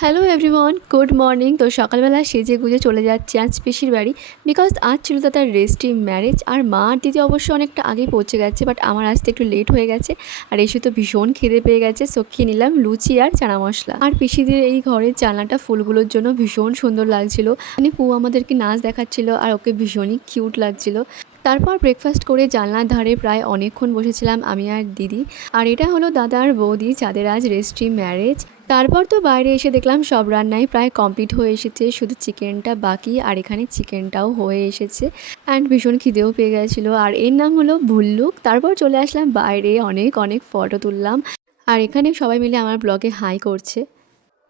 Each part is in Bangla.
Hello everyone, good morning. তো সকালবেলা সেজে গুজে চলে যাচ্ছি আজ পিসির বাড়ি, বিকজ আজ ছিল তার রেজিস্ট্রি ম্যারেজ। আর মা আর দিদি অবশ্য অনেকটা আগেই পৌঁছে গেছে, বাট আমার আসতে একটু লেট হয়ে গেছে। আর এসে তো ভীষণ খিদে পেয়ে গেছে, সো খেয়ে নিলাম লুচি আর চানা মশলা। আর পিসিদের এই ঘরের জানলাটা ফুলগুলোর জন্য ভীষণ সুন্দর লাগছিল। মানে পু আমাদেরকে নাচ দেখাচ্ছিল আর ওকে ভীষণই কিউট লাগছিল। তারপর ব্রেকফাস্ট করে জানলার ধারে প্রায় অনেকক্ষণ বসেছিলাম আমি আর দিদি। আর এটা হলো দাদা আর বৌদি, যাদের আজ রেজিস্ট্রি ম্যারেজ। তারপর তো বাইরে এসে দেখলাম সব রান্নাই প্রায় কমপ্লিট হয়ে এসেছে, শুধু চিকেনটা বাকি। আর এখানে চিকেনটাও হয়ে এসেছে অ্যান্ড ভীষণ খিদেও পেয়ে গেছিলো। আর এর নাম হলো ভুল্লুক। তারপর চলে আসলাম বাইরে, অনেক অনেক ফটো তুললাম। আর এখানে সবাই মিলে আমার ব্লগে হাই করছে।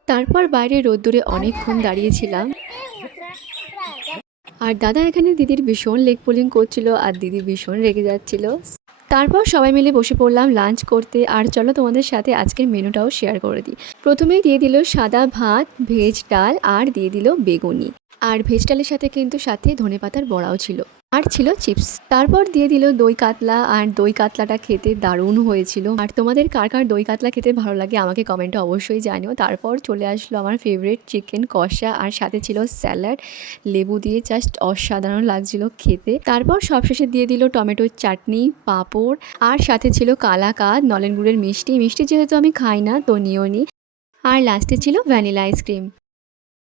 তারপর বাইরে রোদ্দুরে অনেকক্ষণ দাঁড়িয়েছিলাম। আর দাদা এখানে দিদির ভীষণ লেগ পুলিং করছিল আর দিদি ভীষণ রেগে যাচ্ছিল। তারপর সবাই মিলে বসে পড়লাম লাঞ্চ করতে। আর চলো তোমাদের সাথে আজকের মেনুটাও শেয়ার করে দিই। প্রথমেই দিয়ে দিল সাদা ভাত, ভেজ ডাল আর দিয়ে দিল বেগুনি। আর ভেজ ডালের সাথে কিন্তু সাথে ধনেপাতার বড়াও ছিল, আর ছিল চিপস। তারপর দিয়ে দিল দই কাতলা, আর দই কাতলাটা খেতে দারুণ হয়েছিল। আর তোমাদের কার কার দই কাতলা খেতে ভালো লাগে আমাকে কমেন্টে অবশ্যই জানিও। তারপর চলে আসলো আমার ফেভারিট চিকেন কষা, আর সাথে ছিল স্যালাড, লেবু দিয়ে জাস্ট অসাধারণ লাগছিল খেতে। তারপর সবশেষে দিয়ে দিল টমেটোর চাটনি, পাঁপড়, আর সাথে ছিল কালাকাঁদ, নলেন গুড়ের মিষ্টি। মিষ্টি যেহেতু আমি খাই না তো নিও নি। আর লাস্টে ছিল ভ্যানিলা আইসক্রিম।